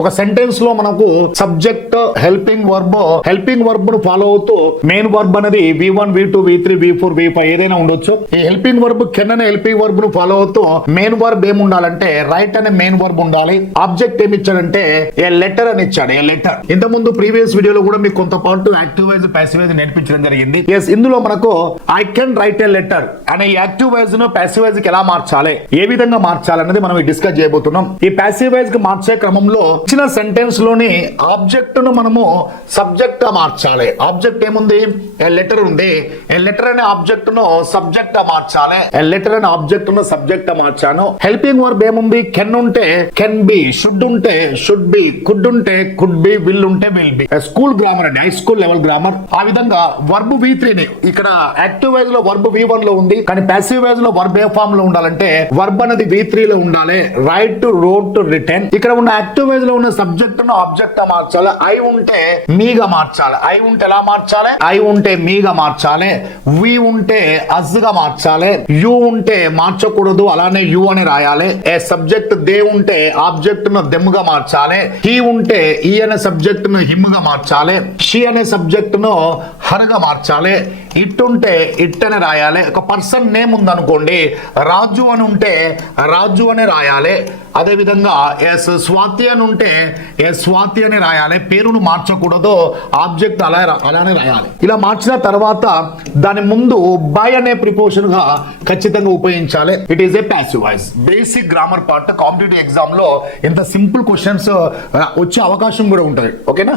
ఒక సెంటెన్స్ లో మనకు సబ్జెక్ట్ హెల్పింగ్ వర్బ్ ను ఫాలో అవుతూ మెయిన్ వర్బ్ అనేది V1 V2 V3 V4 V5 ఏదైనా ఉండొచ్చు. ఈ హెల్పింగ్ వర్బ్ కెన్ అనే హెల్పింగ్ వర్బ్ ను ఫాలో అవుతూ మెయిన్ వర్బ్ ఏమి ఉండాలంటే రైట్ అనే మెయిన్ వర్బ్ ఉండాలి. ఆబ్జెక్ట్ ఏమి ఇచ్చాడంటే ఏ లెటర్ అని ఇచ్చాడు. ఏ లెటర్ ఇంత ముందు ప్రీవియస్ వీడియోలో కూడా మీకు కొంత పాటు యాక్టివ్ వైజ్ పాసివ్ వైజ్ నేర్పించడం జరిగింది. ఇందులో మనకు I can write A letter అనే యాక్టివ్ వైజ్ ను పాసివ్ వైజ్ కి ఎలా మార్చాలి, ఏ విధంగా మార్చాలనేది మనం డిస్కస్ చేయబోతున్నాం. ఈ పాసివ్ వైజ్ కి మార్చే క్రమంలో ఇచ్చిన సెంటెన్స్ లోని ఆబ్జెక్ట్ ను మనము సబ్జెక్ట్ గా మార్చాలి. ఆబ్జెక్ట్ ఏముంది, ఏ లెటర్ ఉంది. ఏ లెటర్ అనే ఆబ్జెక్ట్ ను సబ్జెక్ట్ గా మార్చాలి. ఏ లెటర్ అనే ఆబ్జెక్ట్ ను సబ్జెక్ట్ గా మార్చాను. హెల్పింగ్ వర్బ్ ఏముంది, కెన్ ఉంటే కెన్ బి, షుడ్ ఉంటే షుడ్ బి, కుడ్ ఉంటే కుడ్ బి, విల్ ఉంటే విల్ బి. స్కూల్ గ్రామర్ అండి, హై స్కూల్ లెవెల్ గ్రామర్. ఆ విధంగా వర్బ్ V3 ని ఇక్కడ యాక్టివ్ వైజ్ లో వర్బ్ V1 లో ఉంది, కానీ పాసివ్ వైజ్ లో వర్బ్ ఏ ఫామ్ లో ఉండాలంటే వర్బ్ అనేది V3 లో ఉండాలి. Right, wrote, return. ఇక్కడ ఉన్న యాక్టివ్ వైజ్ లో ఉన్న సబ్జెక్ట్ ను ఆబ్జెక్ట్ గా మార్చాలి. ఐ ఉంటే మీగా మార్చాలి. ఐ ఉంటే ఎలా మార్చాలి, ఐ ఉంటే మీగా మార్చాలి. వి ఉంటే అస్ గా మార్చాలి. యు ఉంటే మార్చకూడదు, అలానే యు అని రాయాలి. ఏ సబ్జెక్ట్ దే ఉంటే ఆబ్జెక్ట్ ను దెమ్ గా మార్చాలి. హీ ఉంటే ఈ అనే సబ్జెక్ట్ ను హిమ్ గా మార్చాలి. షీ అనే సబ్జెక్ట్ ను హర్ గా మార్చాలి. ఇట్ ఉంటే ఇట్ అని రాయాలి. ఒక పర్సన్ నేమ్ ఉందనుకోండి, రాజు అని ఉంటే రాజు అని రాయాలి. అదే విధంగా ఎస్ స్వాతి అని ఉంటే స్వాతి అని రాయాలి. పేరును మార్చకూడదు, ఆబ్జెక్ట్ అలానే రాయాలి. ఇలా మార్చిన తర్వాత దాని ముందు బై అనే ప్రిపోజిషన్ గా ఖచ్చితంగా ఉపయోగించాలి. It is a passive voice. Basic grammar part competitive exam లో ఇంత సింపుల్ క్వశ్చన్స్ వచ్చే అవకాశం కూడా ఉంటుంది. ఓకేనా.